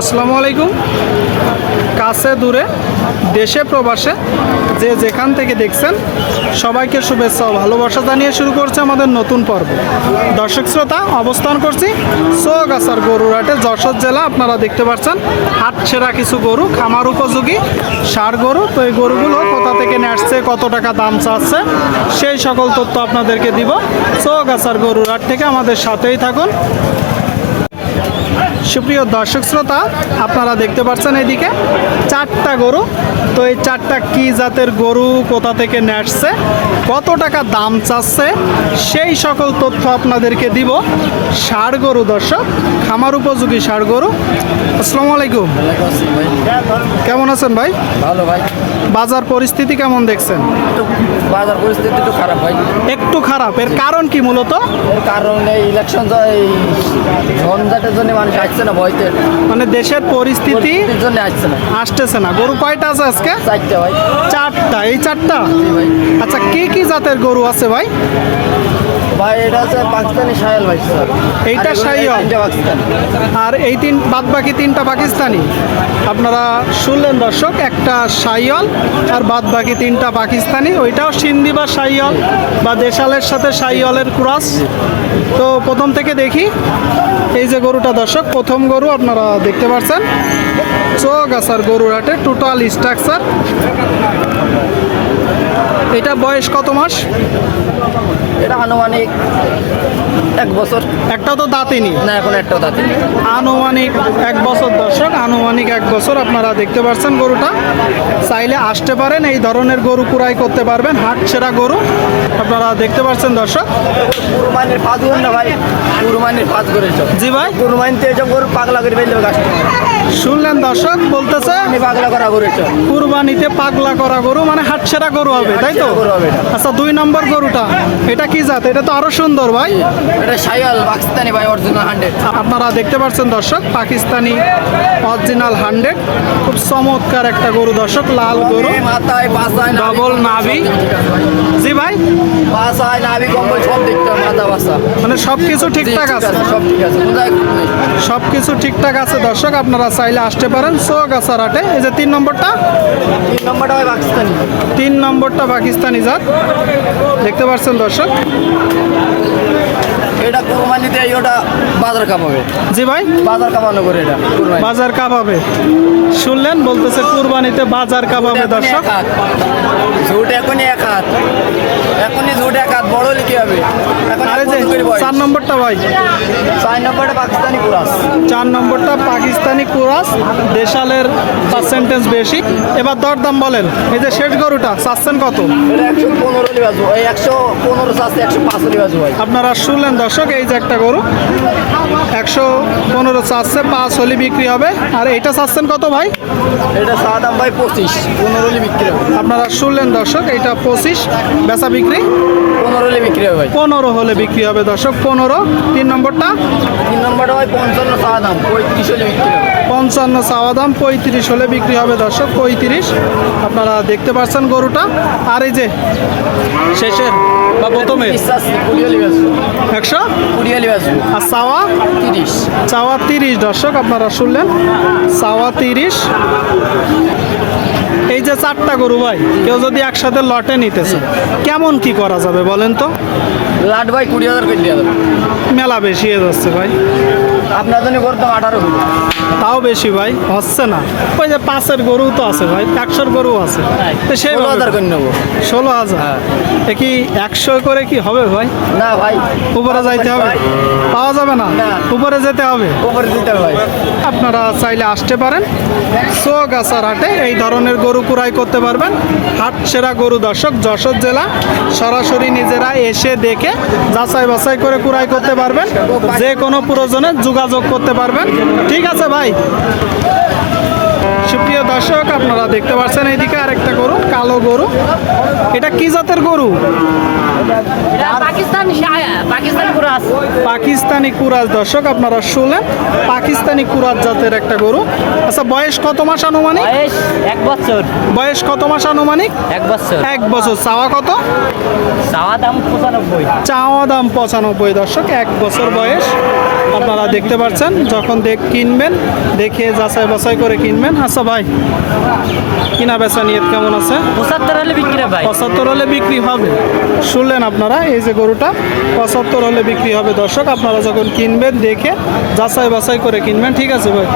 আসসালামু আলাইকুম। কাছে দূরে দেশে প্রবাসে যে যেখান থেকে দেখছেন সবাইকে শুভেচ্ছা ও ভালোবাসা জানিয়ে শুরু করছে আমাদের নতুন পর্ব। দর্শক শ্রোতা, অবস্থান করছি চৌগাছার গরুর হাটে, যশোর জেলা। আপনারা দেখতে পাচ্ছেন হাট ছেঁড়া কিছু গরু, খামার উপযোগী ষাঁড় গরু। তো এই গরুগুলো কোথা থেকে নিয়ে আসছে, কত টাকা দাম চাচ্ছে, সেই সকল তথ্য আপনাদেরকে দিব চৌগাছার গরুর হাট থেকে। আমাদের সাথেই থাকুন। সুপ্রিয় দর্শক শ্রোতা, আপনারা দেখতে পাচ্ছেন এদিকে চারটা গরু। তো এই চারটা কি জাতের গরু, কোথা থেকে নিয়ে আসছে, কত টাকা দাম চাচ্ছে, সেই সকল তথ্য আপনাদেরকে দিব। ষাঁড় গরু দর্শক, খামার উপযোগী ষাঁড় গরু। আসসালামু আলাইকুম। কেমন আছেন ভাই? ভালো ভাই। বাজার পরিস্থিতি কেমন দেখছেন? বাজার পরিস্থিতি একটু খারাপ ভাই। একটু খারাপ। এর কারণ কি মূলত? এর কারণ এই ইলেকশন এই ঝঞ্ঝাটের জন্য মানুষ আসছে না, ভয়তে। মানে দেশের পরিস্থিতির জন্য আসছে না, আসতেছে না। গরু কয়টা আছে আজকে? চারটে ভাই। চারটা। এই চারটা? ভাই আচ্ছা, কি কি জাতের গরু আছে ভাই? ভাই এটা হচ্ছে পাকিস্তানি শায়াল ভাই। এইটা শাহিওয়াল, পাকিস্তানি। আর এই বাদ বাকি তিনটা পাকিস্তানি। আপনারা শুনলেন দর্শক, একটা শাহিওয়াল আর বাদ বাকি তিনটা পাকিস্তানি। ওইটাও সিন্ধি বা শাহিওয়াল বা দেশালের সাথে শাহিওয়ালের ক্রস। তো প্রথম থেকে দেখি। এই যে গরুটা দর্শক, প্রথম গরু আপনারা দেখতে পাচ্ছেন চৌগাছার গরুর হাটে। Total structure. এটা বয়স কত মাস? এটা আনুমানিক 1 বছর। একটা তো দাঁতিনি না, এখন একটাও দাঁতি। আনুমানিক 1 বছর দর্শক, আনুমানিক 1 বছর। আপনারা দেখতে পাচ্ছেন গরুটা। চাইলে আসতে পারেন, এই ধরনের গরু কুড়াই করতে পারবেন। হাট ছেঁড়া গরু আপনারা দেখতে পাচ্ছেন দর্শক। কুরবানির পাঁচ গুণ না ভাই, কুরবানির পাঁচ করেছ। জি ভাই, কুরবানিতে এসব গরু পাগলা করে ফেলবে কাস্টমার। শুনলেন দর্শক, বলতেছে পাগলা করা করেছ। কুরবানিতে পাগলা করা গরু মানে হাট ছেঁড়া গরু হবে, তাই তো? গরু হবে এটা। আচ্ছা, 2 নম্বর গরুটা, এটা কি জাত? এটা তো আরো সুন্দর ভাই। এটা শায়াল পাকিস্তানি ভাই, অরিজিনাল 100। আপনারা দেখতে পাচ্ছেন দর্শক, পাকিস্তানি অরিজিনাল 100। খুব চমৎকার একটা গরু দর্শক, লাল গরু, মাথায় বাসায় ডবল নাভি। জি ভাই, বাসায় নাভি কম্বল সব দেখতে হবে, মাথা বাসা মানে সবকিছু ঠিকঠাক আছে। সব ঠিক আছে, কোন জায়গায় খুঁত নেই। সবকিছু ঠিকঠাক আছে দর্শক, আপনারা চাইলে আসতে পারেন চৌগাছার হাটে। এই যে 3 নম্বরটা, 3 নম্বরটা ভাই পাকিস্তানি। 3 নম্বরটা পাকিস্তানি জাত, দেখতে পাচ্ছেন দর্শক। এটা কুরবানিতে ওটা বাজার কামাবে। জি ভাই, বাজার কামানো করে এটা কুরবানি। বাজার কাবাবে। শুনলেন, বলতেছে কুরবানিতে বাজার কাবাবে দর্শক। ঝুট এখনই 1 হাত, এখনই ঝুট 1 হাত, বড় লিখে হবে। এখন আরে যে 4 নম্বরটা ভাই, 4 নম্বরটা পাকিস্তানি কুরাস। 4 নম্বরটা পাকিস্তানি কুরাস, দেশালের পার্সেন্টেজ বেশি। এবার দরদাম বলেন। এই যে শেষ গরুটা চাচ্ছেন কত? এটা 115 লিবাজু, এই 115 চাচ্ছে, 105 লিবাজু ভাই। আপনারা শুনলেন দর্শক, এই যে একটা গরু 115 চাচ্ছে, 5 হলে বিক্রি হবে। আর এইটা চাচ্ছেন কত ভাই? এটা চা দাম ভাই 25, 15 হলে বিক্রি হবে। আপনারা শুনলেন দর্শক, এইটা 25, বেচা বিক্রি 15 হলে বিক্রি হবে ভাই। 15 হলে বিক্রি হবে দর্শক, 15। 3 নম্বরটা, 3 নম্বরটা ভাই 55 চা দাম, 35 হলে বিক্রি হবে। 55 চাওয়া দাম, 35 হলে বিক্রি হবে দর্শক, 35। আপনারা দেখতে পাচ্ছেন গরুটা। আর এই যে শেষের বা প্রথমে 20 হলে বিক্রি 120 হলে বিক্রি। আর চাওয়া 30। চাওয়া 30 দর্শক, আপনারা শুনলেন, চাওয়া 30। এই যে 4টা গরু ভাই, কেউ যদি একসাথে লটে নিতেছে কেমন কি করা যাবে বলেন তো? লাট ভাই 20,000 করে দিয়ে দেবো। মেলা বেশি হয়ে যাচ্ছে ভাই। আপনার জন্য করতাম 18 করে। তাও বেশি ভাই, হচ্ছে না। ওই যে 5-এর গরু তো আছে ভাই, 100-র গরু আছে, তো সেই 16,000 করে নেবো। 16,000 এ কি 100 করে কি হবে ভাই? না ভাই, উপরে যাইতে হবে, পাওয়া যাবে না, না। উপরে যেতে হবে। উপরে দিতে হবে ভাই। আপনারা চাইলে আসতে পারেন চৌগাছার হাটে, এই ধরনের গরু কুড়াই করতে পারবেন। হাট ছেঁড়া গরু দর্শক, যশোর জেলা। সরাসরি নিজেরা এসে দেখে যাচাই বাছাই করে কুড়াই করতে পারবেন। যে কোনো প্রয়োজনে যোগাযোগ করতে পারবেন। ঠিক আছে ভাই। সুপ্রিয় দর্শক, আপনারা দেখতে পাচ্ছেন এইদিকে আরেকটা গরু, কালো গরু। এটা কি জাতের গরু? পাকিস্তানি কুরাজ দর্শক, আপনারা শুনলেন, পাকিস্তানি কুরাজ জাতের একটা গরু। আচ্ছা, বয়স কত মাস আনুমানিক? বয়স 1 বছর। বয়স কত মাস আনুমানিক? 1 বছর। 1 বছর। চাওয়া কত? চাওয়া দাম 95। চাওয়া দাম 95 দর্শক, 1 বছর বয়স। আপনারা দেখতে পাচ্ছেন, যখন কিনবেন দেখে যাচাই বাছাই করে কিনবেন। আচ্ছা ভাই, কিনা বেচা নিয়ত কেমন আছে? 75 হলে বিক্রি ভাই। 75 হলে বিক্রি হবে। শুনলেন আপনারা, এই যে গরুটা 75 হলে বিক্রি হবে। দর্শক, আপনারা যখন কিনবেন দেখে যাচাই বাছাই করে কিনবেন। ঠিক আছে ভাই।